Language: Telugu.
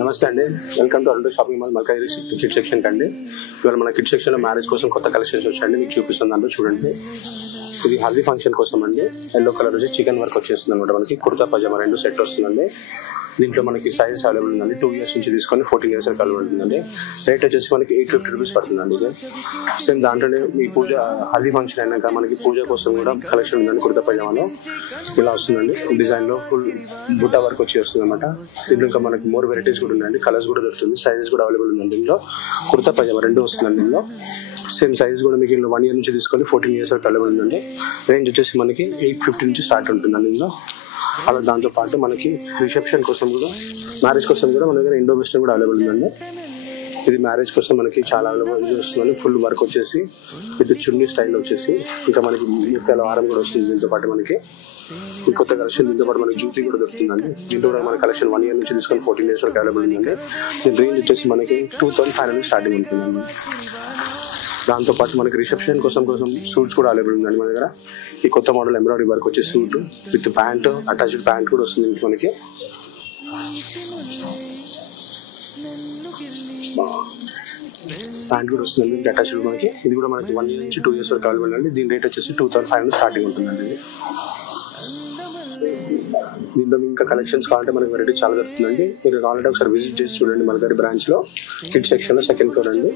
నమస్తే అండి, welcome to Arun shopping mall Malkajgiri kid section అండి. ఇవాళ మన కిడ్ సెక్షన్ లో మ్యారేజ్ కోసం కొత్త కలెక్షన్స్ వచ్చాయండి, మీకు చూపిస్తుంది దాంట్లో చూడండి. ఇది హల్దీ ఫంక్షన్ కోసం అండి. ఎల్లో కలర్ వచ్చి చికెన్ వర్క్ వచ్చేస్తుంది అనమాట. మనకి కుర్తా పజామా రెండు సెట్ వస్తుందండి. దీంట్లో మనకి సైజెస్ అవైలబుల్ ఉందండి. 2 years నుంచి తీసుకొని 14 years వరకు అవైలబుల్ ఉంటుందండి. రేట్ వచ్చేసి మనకి 850 రూపీస్ పడుతుందండి. ఇది సేమ్ దాంట్లోనే మీ పూజ హల్దీ ఫంక్షన్ అయినాక మనకి పూజ కోసం కూడా కలెక్షన్ ఉందండి. కుర్తా పజామాలో ఇలా వస్తుందండి. డిజైన్ లో ఫుల్ బుట్టా వర్క్ వచ్చి వస్తుంది అనమాట. దీంట్లో ఇంకా మనకి మోర్ వెరైటీస్ కూడా ఉన్నాయండి. కలర్స్ కూడా దొరుకుతుంది, సైజెస్ కూడా అవైలబుల్ ఉందండి. దీంట్లో కుర్తా పజామా రెండు వస్తుందండి. దీనిలో సేమ్ సైజ్ కూడా మీకు 1 year నుంచి తీసుకొని 14 years వరకు అవైలబుల్ ఉందండి. రేంజ్ వచ్చేసి మనకి 850 నుంచి స్టార్ట్ ఉంటుందండి. దీనిలో అలా దాంతో పాటు మనకి రిసెప్షన్ కోసం కూడా, మ్యారేజ్ కోసం కూడా మన దగ్గర ఇండో వెస్టర్న్ కూడా అవైలబుల్ ఉందండి. ఇది మ్యారేజ్ కోసం మనకి చాలా అవైలబుల్ వస్తుందండి. ఫుల్ వర్క్ వచ్చేసి విత్ చున్నీ స్టైల్ వచ్చేసి, ఇంకా మనకి ముత్యాల హారం కూడా వస్తుంది. దీంతో పాటు మనకి కొత్త కలెక్షన్, దీంతో పాటు మనకి జ్యూతి కూడా దొరుకుతుందండి. దీంట్లో కూడా మన కలెక్షన్ 1 year నుంచి తీసుకొని 14 years వరకు అవైలబుల్ ఉందండి. దీని రేంజ్ వచ్చేసి మనకి 2500 స్టార్టింగ్ ఉంటుందండి. దాంతోపాటు మనకి రిసెప్షన్ కోసం సూట్స్ కూడా అవైలబుల్ ఉందండి మన దగ్గర. ఈ కొత్త మోడల్ ఎంబ్రాయిడరీ వర్క్ వచ్చే suit with pant, attached pant కూడా వస్తుంది మనకి. ప్యాంట్ కూడా వస్తుంది అటాచ్డ్ మనకి. ఇది కూడా మనకి 1 year నుంచి 2 years వరకు అవైలబుల్ అండి. దీని రేట్ వచ్చేసి 2500 స్టార్టింగ్ ఉంటుందండి. దీంట్లో ఇంకా కలెక్షన్స్ కావాలంటే మనకి వెరైటీ చాలా దొరుకుతుందండి. మీరు కావాలంటే ఒకసారి విజిట్ చేసి చూడండి. మన దగ్గర బ్రాంచ్ లో కిడ్ సెక్షన్ లో 2nd floor అండి.